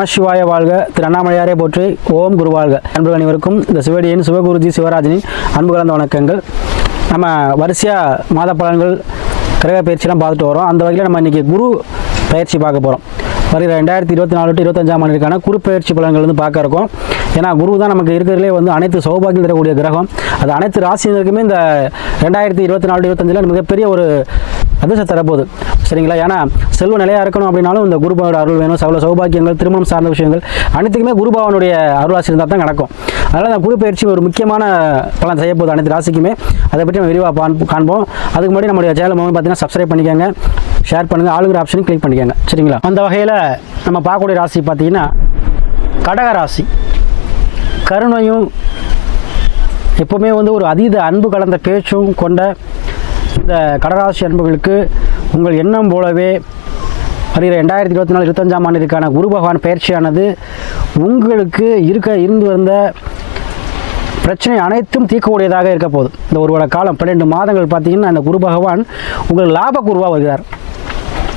நமசிவாய வாழ்க. திரு அண்ணாமலையாரே போற்றி. ஓம் குரு வாழ்க. அன்பு அனைவருக்கும் இந்த சிவடியின் சிவகுருஜி சிவராஜனின் அன்பு கலந்த வணக்கங்கள். நம்ம வரிசையாக மாத பலன்கள் கிரக பயிற்சிலாம் பார்த்துட்டு வரோம். அந்த வகையில் நம்ம இன்றைக்கி குரு பயிற்சி பார்க்க போகிறோம் வருகிற ரெண்டாயிரத்தி இருபத்தி நாலு டு இருபத்தஞ்சாம் ஆண்டுக்கான குரு பயிற்சி பலன்கள் வந்து பார்க்க இருக்கோம். ஏன்னா குரு தான் நமக்கு இருக்கிறதுலே வந்து அனைத்து சௌபாகியம் தரக்கூடிய கிரகம். அது அனைத்து ராசியினருக்குமே இந்த ரெண்டாயிரத்தி இருபத்தி நாலு இருபத்தஞ்சில் மிகப்பெரிய ஒரு அதிர்ஷ்டம் தரப்போகுது. சரிங்களா? ஏன்னா செல்வ நிலையாக இருக்கணும் அப்படின்னாலும் இந்த குருபாவோட அருள் வேணும். சகல சௌபாக்கியங்கள் திருமணம் சார்ந்த விஷயங்கள் அனைத்துக்குமே குருபாவனுடைய அருளாசி இருந்தால் தான் நடக்கும். அதனால் அந்த குரு பயிற்சி ஒரு முக்கியமான பலன் செய்ய போகுது அனைத்து ராசிக்குமே. அதை பற்றி நம்ம விரிவாக காண்போம். அதுக்கு முன்னாடி நம்மளுடைய சேனல் மூலம் பார்த்தீங்கன்னா சப்ஸ்கிரைப் பண்ணிக்கோங்க. ஷேர் பண்ணுங்கள் ஆளுங்கிற ஆப்ஷனையும் கிளிக் பண்ணிக்கோங்க. சரிங்களா? அந்த வகையில் நம்ம பார்க்கக்கூடிய ராசி பார்த்தீங்கன்னா கடக ராசி. கருணையும் எப்போவுமே வந்து ஒரு அதீத அன்பு கலந்த பேச்சும் கொண்ட இந்த கடகராசி அன்புகளுக்கு உங்கள் எண்ணம் போலவே வருகிற ரெண்டாயிரத்தி இருபத்தி நாலு இருபத்தஞ்சாம் ஆண்டிற்கான குரு பகவான் பயிற்சியானது உங்களுக்கு இருக்க இருந்து வந்த பிரச்சனை அனைத்தும் தீர்க்கக்கூடியதாக இருக்க போகுது. இந்த ஒரு வருட காலம் பன்னெண்டு மாதங்கள் பார்த்தீங்கன்னா அந்த குரு பகவான் உங்களுக்கு லாபக்குருவாக வருகிறார்.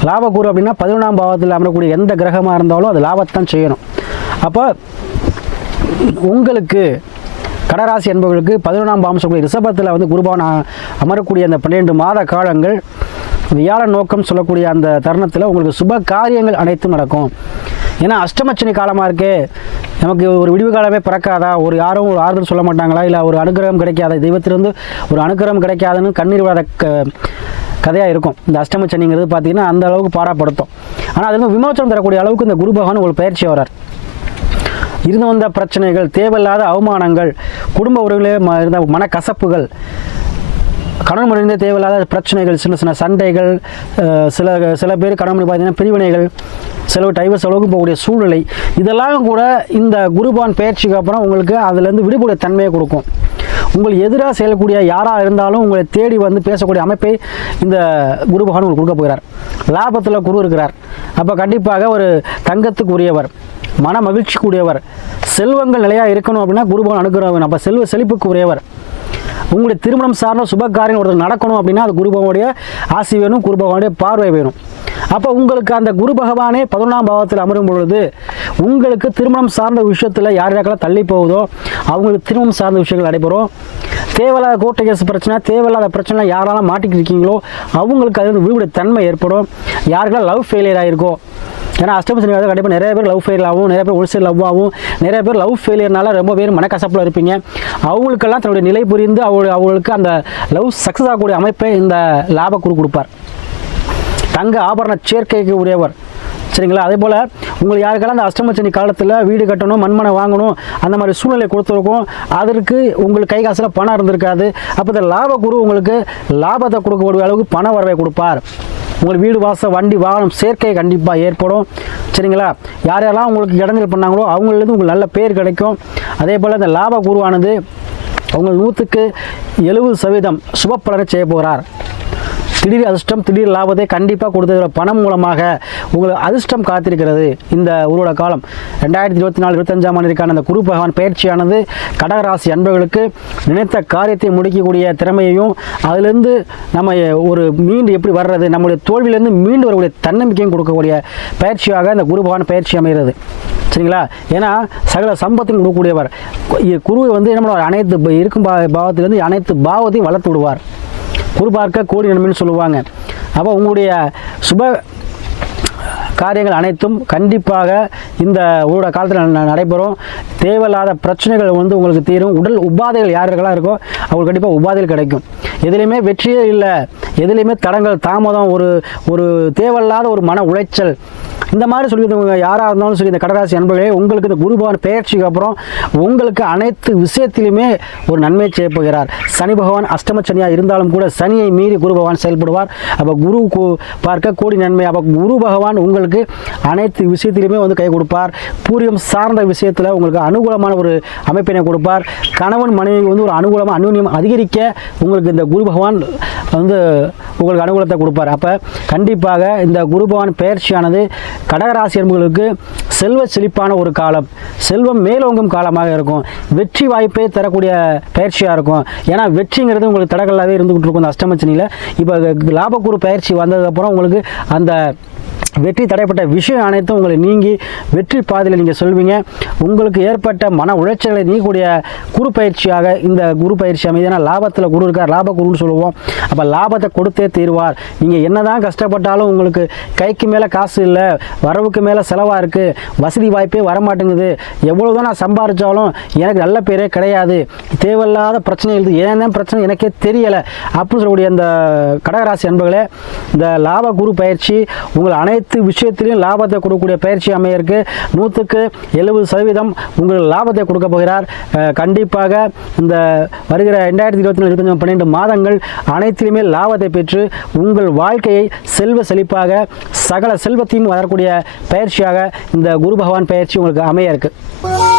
லாபக்குரு அப்படின்னா பதினொன்றாம் பாவத்தில் அமரக்கூடிய எந்த கிரகமாக இருந்தாலும் அது லாபத்தான் செய்யணும். அப்போ உங்களுக்கு கடராசி என்பவர்களுக்கு பதினொன்றாம் பாவம் சொல்லக்கூடிய ரிஷபத்தில் வந்து குருபவன் அமரக்கூடிய அந்த பன்னிரெண்டு மாத காலங்கள் வியாழ நோக்கம் சொல்லக்கூடிய அந்த தருணத்தில் உங்களுக்கு சுப காரியங்கள் அனைத்தும் நடக்கும். ஏன்னா அஷ்டமச்சனி காலமாக இருக்கே நமக்கு ஒரு விடிவு காலமே பிறக்காதா? ஒரு யாரும் ஒரு ஆறுதல் சொல்ல மாட்டாங்களா? இல்லை ஒரு அனுகிரகம் கிடைக்காத? தெய்வத்திலிருந்து ஒரு அனுகிரகம் கிடைக்காதுன்னு கண்ணீர் விடாத க கதையாக இருக்கும். இந்த அஷ்டமச்சனிங்கிறது பார்த்தீங்கன்னா அந்த அளவுக்கு பாடப்படுத்தும் ஆனால் அதுக்கு விமோச்சனம் தரக்கூடிய அளவுக்கு இந்த குரு பகவான் உங்களுக்கு பயிற்சி வரார் இருந்து வந்த பிரச்சனைகள் தேவையில்லாத அவமானங்கள் குடும்ப உறவுகளே ம- இருந்த மனக்கசப்புகள் கணவன் மனைவி தேவையில்லாத பிரச்சனைகள் சின்ன சின்ன சண்டைகள் சில சில பேர் கணவன் பார்த்தீங்கன்னா பிரிவினைகள் செலவு டைவர்ஸ் அளவுக்கு போகக்கூடிய சூழ்நிலை. இதெல்லாம் கூட இந்த குருபான் பயிற்சிக்கு அப்புறம் உங்களுக்கு அதுலேருந்து விடுபடைய தன்மையை கொடுக்கும். உங்களுக்கு எதிராக செயல்கூடிய யாராக இருந்தாலும் உங்களை தேடி வந்து பேசக்கூடிய அமைப்பை இந்த குரு பகவான் உங்களுக்கு கொடுக்க போகிறார். லாபத்தில் குரு இருக்கிறார். அப்போ கண்டிப்பாக ஒரு தங்கத்துக்கு உரியவர் மன மகிழ்ச்சிக்குரியவர் செல்வங்கள் நிலையாக இருக்கணும் அப்படின்னா குருபவன் அனுக்கிறவன் அப்போ செல்வ செழிப்புக்கு உரியவர் உங்களுடைய திருமணம் சார்ந்த சுப காரியம் ஒருத்தர் நடக்கணும் அப்படின்னா அது குருபவனுடைய ஆசி வேணும் குருபவனுடைய பார்வை வேணும். அப்போ உங்களுக்கு அந்த குரு பகவானே பதினொன்றாம் பாவத்தில் அமரும் பொழுது உங்களுக்கு திருமணம் சார்ந்த விஷயத்தில் யார் யாருக்கெல்லாம் தள்ளி போகுதோ அவங்களுக்கு திருமணம் சார்ந்த விஷயங்கள் நடைபெறும். தேவையில்லாத கோர்ட்டு கேஸ் பிரச்சனை தேவையில்லாத பிரச்சனை யாரெல்லாம் மாட்டிக்கிட்டு இருக்கீங்களோ அவங்களுக்கு அது வந்து விடுபட தன்மை ஏற்படும். யாருக்கெல்லாம் லவ் ஃபெயிலியர் ஆகிருக்கோ ஏன்னா அஷ்டம சனி கண்டிப்பாக நிறைய பேர் லவ் ஃபெயில் ஆகும் நிறைய பேர் ஒரு சைடு லவ் ஆகும். நிறைய பேர் லவ் ஃபெயிலியர்னால ரொம்ப பேர் மனக்கசப்பில் இருப்பீங்க. அவங்களுக்கெல்லாம் தன்னுடைய நிலை புரிந்து அவங்க அவங்களுக்கு அந்த லவ் சக்ஸஸ் ஆகக்கூடிய அமைப்பை இந்த லாப குரு கொடுப்பார். தங்க ஆபரண சேர்க்கைக்கு உரியவர். சரிங்களா? அதே போல் உங்களுக்கு யாருக்கெல்லாம் அந்த அஷ்டமச்சனி காலத்தில் வீடு கட்டணும் மண்மனை வாங்கணும் அந்த மாதிரி சூழ்நிலை கொடுத்துருக்கும் அதற்கு உங்களுக்கு கை காசில் பணம் இருந்திருக்காது. அப்போ இந்த லாப குரு உங்களுக்கு லாபத்தை கொடுக்கக்கூடிய அளவுக்கு பண வரவை கொடுப்பார். உங்கள் வீடு வாசல் வண்டி வாகனம் சேர்க்கை கண்டிப்பாக ஏற்படும். சரிங்களா? யார் யாரெல்லாம் உங்களுக்கு இடங்கள் பண்ணாங்களோ அவங்களேருந்து உங்களுக்கு நல்ல பேர் கிடைக்கும். அதே போல் இந்த லாப குருவானது உங்கள் நூற்றுக்கு எழுபது சதவீதம் சுப பலனை செய்ய போகிறார். திடீர் அதிர்ஷ்டம் திடீர் லாபத்தை கண்டிப்பாக கொடுத்துக்கிற பணம் மூலமாக உங்களுக்கு அதிர்ஷ்டம் காத்திருக்கிறது இந்த உருவட காலம். ரெண்டாயிரத்தி இருபத்தி நாலு இருபத்தஞ்சாம் ஆண்டிற்கான அந்த குரு பகவான் பயிற்சியானது கடகராசி அன்பர்களுக்கு நினைத்த காரியத்தை முடிக்கக்கூடிய திறமையையும் அதிலிருந்து நம்ம ஒரு மீண்டு எப்படி வர்றது நம்முடைய தோல்வியிலேருந்து மீண்டு வரக்கூடிய தன்னம்பிக்கையும் கொடுக்கக்கூடிய பயிற்சியாக இந்த குரு பகவான் பயிற்சி அமைகிறது. சரிங்களா? ஏன்னா சகல சம்பத்தையும் கொடுக்கக்கூடியவர். குருவை குரு வந்து என்ன பண்ணுவார்? அனைத்து இருக்கும் பா பாவத்திலிருந்து அனைத்து பாவத்தையும் வளர்த்து விடுவார். குரு கோடி நன்மைன்னு சொல்லுவாங்க. அப்போ உங்களுடைய சுப காரியங்கள் அனைத்தும் கண்டிப்பாக இந்த ஒரு காலத்தில் ந- நடைபெறும். தேவையில்லாத பிரச்சனைகள் வந்து உங்களுக்கு தீரும். உடல் உபாதைகள் யாருக்கெல்லாம் இருக்கோ அவங்களுக்கு கண்டிப்பாக உபாதைகள் கிடைக்கும். எதுலேயுமே வெற்றியே இல்லை. எதுலேயுமே தடங்கள் தாமதம் ஒரு ஒரு தேவையில்லாத ஒரு மன உளைச்சல். இந்த மாதிரி சொல்லியிருந்தவங்க யாராக இருந்தாலும் சரி இந்த கடராசி அன்பர்களே உங்களுக்கு இந்த குருபவன் பெயர்ச்சிக்கு அப்புறம் உங்களுக்கு அனைத்து விஷயத்திலுமே ஒரு நன்மை செய்ய போகிறார். சனி பகவான் அஷ்டமச்சனியாக இருந்தாலும் கூட சனியை மீறி குரு பகவான் செயல்படுவார். அப்போ குரு பார்க்க கூடி நன்மை. அப்போ குரு பகவான் உங்களுக்கு அனைத்து விஷயத்திலுமே வந்து கை கொடுப்பார். பூரியம் சார்ந்த விஷயத்தில் உங்களுக்கு அனுகூலமான ஒரு அமைப்பினை கொடுப்பார். கணவன் மனைவி வந்து ஒரு அனுகூலமாக அனுநியம் அதிகரிக்க உங்களுக்கு இந்த குரு பகவான் வந்து உங்களுக்கு அனுகூலத்தை கொடுப்பார். அப்போ கண்டிப்பாக இந்த குரு பகவான் பெயர்ச்சியானது கடகராசி என்பவர்களுக்கு செல்வ செழிப்பான ஒரு காலம். செல்வம் மேலோங்கும் காலமாக இருக்கும். வெற்றி வாய்ப்பை தரக்கூடிய பயிற்சியாக இருக்கும். ஏன்னா வெற்றிங்கிறது உங்களுக்கு தடகளாகவே இருந்துகிட்டு இருக்கும் அந்த அஷ்டமச்சனியில். இப்போ லாபக்குறு பயிற்சி வந்ததுக்கப்புறம் உங்களுக்கு அந்த வெற்றி தடைப்பட்ட விஷயம் அனைத்தும் உங்களை நீங்கி வெற்றி பாதையில் நீங்கள் சொல்வீங்க. உங்களுக்கு ஏற்பட்ட மன உழைச்சலை நீக்கக்கூடிய குரு பயிற்சியாக இந்த குரு பயிற்சி அமைதியான லாபத்தில் குரு இருக்கார். லாப குருன்னு சொல்லுவோம். அப்போ லாபத்தை கொடுத்தே தீர்வார். நீங்கள் என்னதான் கஷ்டப்பட்டாலும் உங்களுக்கு கைக்கு மேலே காசு இல்லை வரவுக்கு மேலே செலவாக இருக்குது வசதி வாய்ப்பே வரமாட்டேங்குது. எவ்வளோ தான் நான் சம்பாதிச்சாலும் எனக்கு நல்ல பேரே கிடையாது. தேவையில்லாத பிரச்சனை எழுது. ஏன் தான் பிரச்சனை? எனக்கே தெரியலை. அப்படின்னு சொல்லக்கூடிய அந்த கடகராசி அன்பர்களே இந்த லாப குரு பயிற்சி உங்கள் அனைத்து அனைத்து விஷயத்திலையும் லாபத்தை கொடுக்கக்கூடிய பயிற்சி அமையருக்கு நூற்றுக்கு எழுபது சதவீதம் உங்களுக்கு லாபத்தை கொடுக்க போகிறார். கண்டிப்பாக இந்த வருகிற ரெண்டாயிரத்தி இருபத்தி நாலு இருபத்தஞ்சு பன்னெண்டு மாதங்கள் அனைத்திலுமே லாபத்தை பெற்று உங்கள் வாழ்க்கையை செல்வ செழிப்பாக சகல செல்வத்தையும் வரக்கூடிய பயிற்சியாக இந்த குரு பகவான் பயிற்சி உங்களுக்கு அமைய இருக்குது